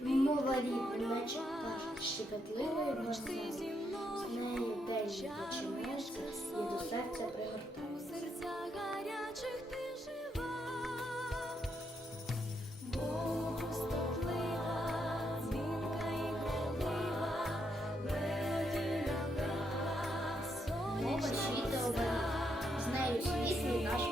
Мова рідна, щепетливою веселою, з нею день починається і до серця пригортається. У серцях гарячих ти жива, Богу стоплива, дзвінка і грайлива, мелодійна липа, Мова світу оберіг, з нею світлий наш